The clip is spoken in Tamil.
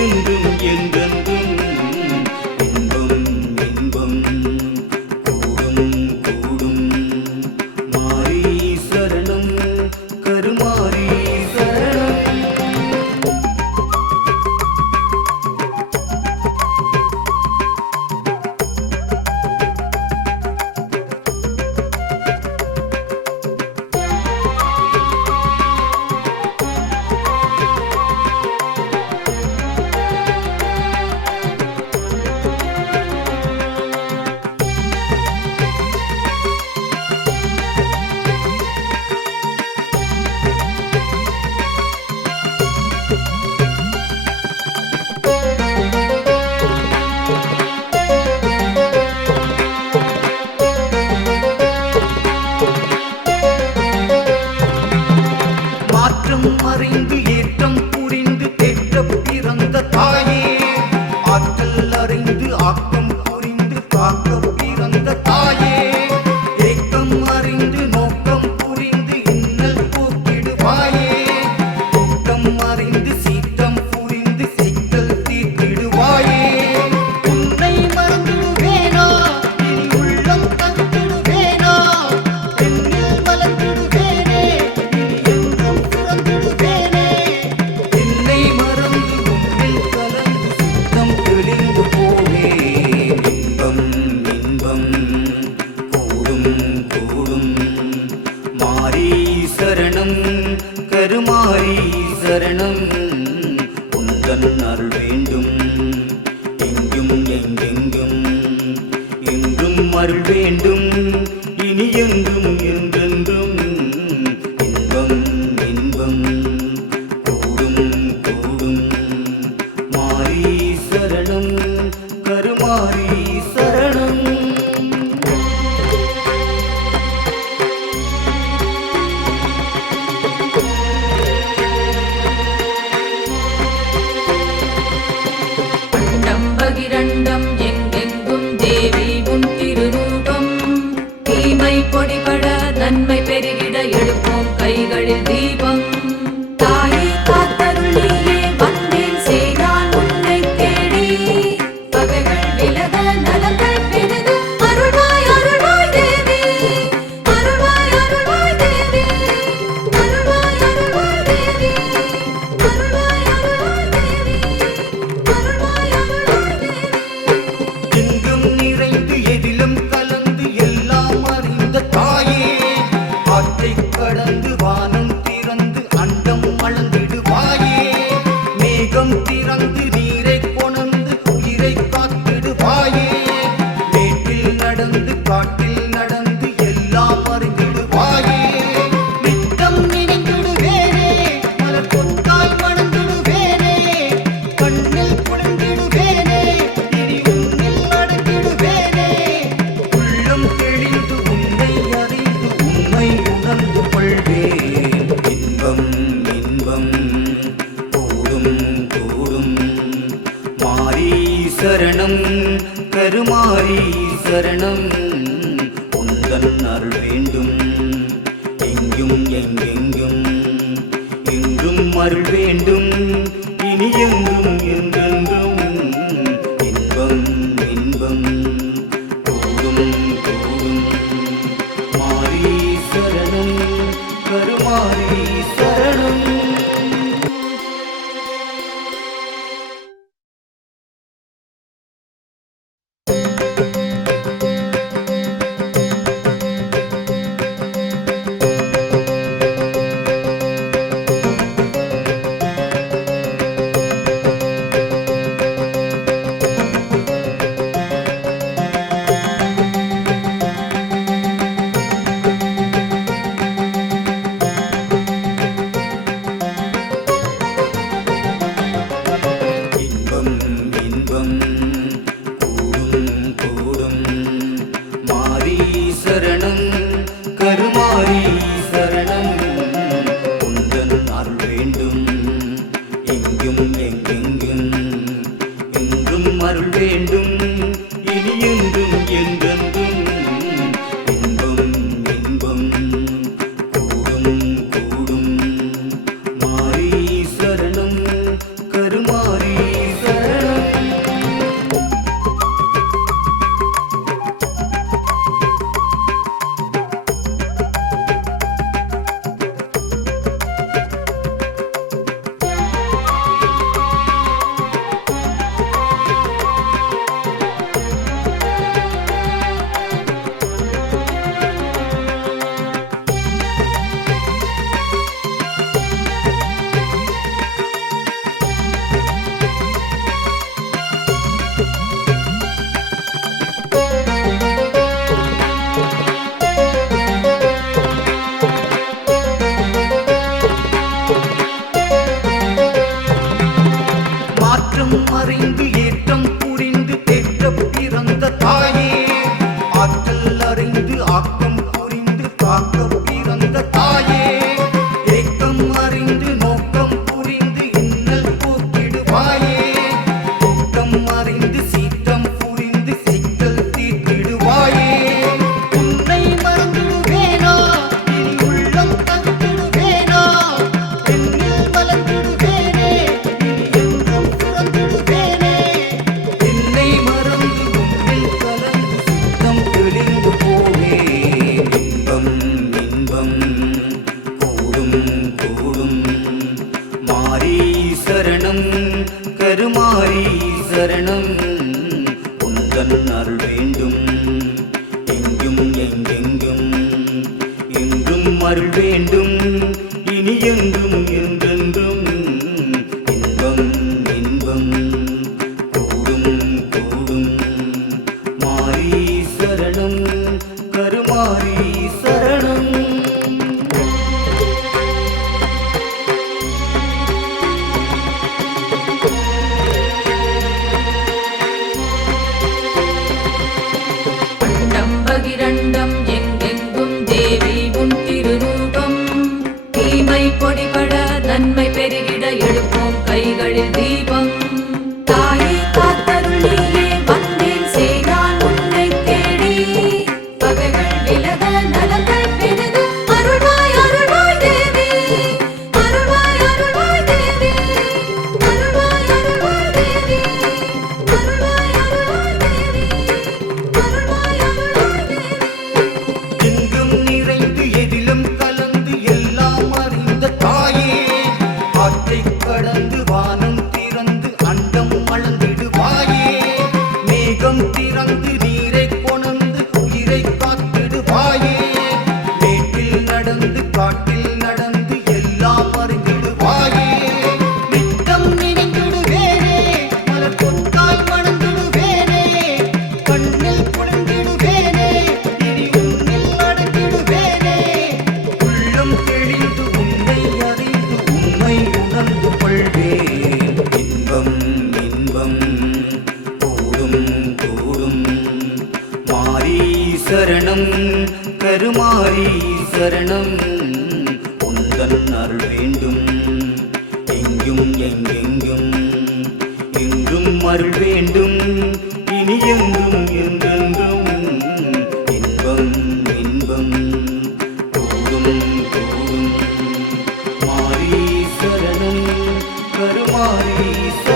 என்றும் என்றென்றும் இன்பம் இன்பம் கூடும் கூடும். மாரி சரணம் கருமாரி சரணம். அறிந்து ஏற்றம் புரிந்து தேற்ற பிறந்த தாயே, ஆற்றல் அறிந்து ஆக்கம் புரிந்து காக்க பிறந்த தாயே, ஏக்கம் அறிந்து நோக்கம் புரிந்து இன்னல் போக்கிடுவாயே, கூட்டம் அறிந்து சீற்றம் புரிந்து சிக்கல் தீர்த்திடுவாயே. உன்னை மறந்துடுவேனா இனி உள்ளம் தந்திடுவேனா, என்னில் மலர்ந்திடுவேனே இனி என்றும் பிறந்திடுவேனே. என்னை மறந்து உன்னில் கலந்து சித்தம் தெளிந்து போவேன். இன்பம் இன்பம் கூடும் கூடும். மாரி சரணம் கருமாரி சரணம். உந்தன் அருள் வேண்டும் எங்கும் எங்கெங்கும், என்றும் அருள் வேண்டும் இனி என்றும் என்றென்றும். இன்பம் இன்பம் கூடும் கூடும். மாரி சரணம் கருமாரி சரணம். அண்டம் பகிரண்டம் எங்கெங்கும் தேவி உன் திருரூபம். தீமை பொடிபட நன்மை பெருகிட எடுப்போம் கைகளில் தீபம். தாயே காத்தருள் நீயே வந்தேன் செய்தான் உன்னை தேடி. பகைகள் விலக நலங்கள் பெருக அருள்வாய் அருள்வாய் தேவி. அருள்வாய் அருள்வாய் தேவி. அருள்வாய் அருள்வாய் தேவி. அருள்வாய் அருள்வாய் தேவி. அருள்வாய் அருள்வாய் தேவி. எங்கும் நிறைந்து எதிலும் கலந்து எல்லாம் அறிந்த தாயே, ஆற்றை கடந்து வானம் திறந்து அண்டம் அளந்திடுவாயே, மேகம் திறந்து நீரை கொணர்ந்து உயிரை காத்திடுவாயே, மேட்டில் நடந்து காட்டில் நடந்து எல்லாம் அறிந்திடுவாயே. நித்தம் நினைந்திடுவேனே மலர் கொத்தாய் வணங்கிடுவேனே, கண்ணில் குளிர்ந்திடுவேனே இனி உன்னில் அடங்கிடுவேனே. உள்ளம் தெளிந்து உன்னை அறிந்து உண்மை உணர்ந்து கொள்வேன். இன்பம் இன்பம் கூடும் கூடும். மாரி சரணம் கருமாரி சரணம். உந்தன் அருள் வேண்டும் எங்கும் எங்கெங்கும், என்றும் அருள் வேண்டும் இனி என்றும் என்றென்றும். இன்பம் இன்பம் கூடும் கூடும். மாரி சரணம் கருமாரி சரணம். இன்பம் இன்பம் கூடும் கூடும். மாரி சரணம் கருமாரி சரணம். உந்தன் அருள் வேண்டும் எங்கும் எங்கெங்கும், என்றும் அருள் வேண்டும் இனி என்றும் என்றென்றும். இன்பம் இன்பம் கூடும் கூடும். மாரி சரணம் கருமாரி வாயே குற்றம் அறிந்து சீற்றம் புரிந்து சிக்கல் தீர்த்திடுவாயே உன்னை மறந்துடுவேனா இனி உள்ளம் தந்திடுவேனா என்னில் மலர்ந்திடுவேனே இனி என்றும் சுரந்திடுவேனே என்னை மறந்து உன்னில் கலந்து சுத்தம் தெளிந்து போவேன் இன்பம் இன்பம் கூடும் கூடும் மாரி சரணம் கருமாரி சரணம் உந்தன் அருள் வேண்டும் எங்கும் எங்கெங்கும் என்றும் அருள் வேண்டும் இனி என்றும் என்றென்றும் இன்பம் இன்பம் கூடும் கூடும் மாரி சரணம் கருமாரி சரணம் அண்டம் பகிரண்டம் எங்கெங்கும் தேவி உன் திருரூபம் தீமை பொடிபட நன்மை பெருகிட எழுப்போம் கைகளில் தீபம் தாயே காத்தருள் நீயே வந்தேன் செய்தான் உன்னை தேடி பகைகள் விலக நலங்கள் பெருக அருள்வாய் அருள்வாய் தேவி அருள்வாய் அருள்வாய் தேவி அருள்வாய் அருள்வாய் தேவி அருள்வாய் அருள்வாய் தேவி அருள்வாய் அருள்வாய் தேவி எங்கும் நிறைந்து எதிலும் கலந்து எல்லாம் அறிந்த தாயே ஆற்றை கடந்து வானம் திறந்து அண்டம் அளந்திடுவாயே மேகம் திறந்து நீரை கொணர்ந்து உயிரை காத்திடுவாயே மேட்டில் நடந்து காட்டில் நடந்து எல்லாம் அறிந்திடுவாயே நித்தம் நினைந்திடுவேனே மலர் கொத்தால் வணங்கிடுவேனே கண்ணில் குளிர்ந்திடுவேனே இனி உன்னில் அடங்கிடுவேனே உள்ளம் தெளிந்து உன்னை அறிந்து உண்மை உணர்ந்து கொள்வேன் இன்பம் இன்பம் கூடும் கூடும் மாரி சரணம் கருமாரி சரணம் உந்தன் அருள் வேண்டும் எங்கும் எங்கெங்கும் என்றும் அருள் வேண்டும் இனி என்றும் என்றென்றும் இன்பம் இன்பம் கூடும் கூடும் மாரி சரணம் கருமாரி சரணம்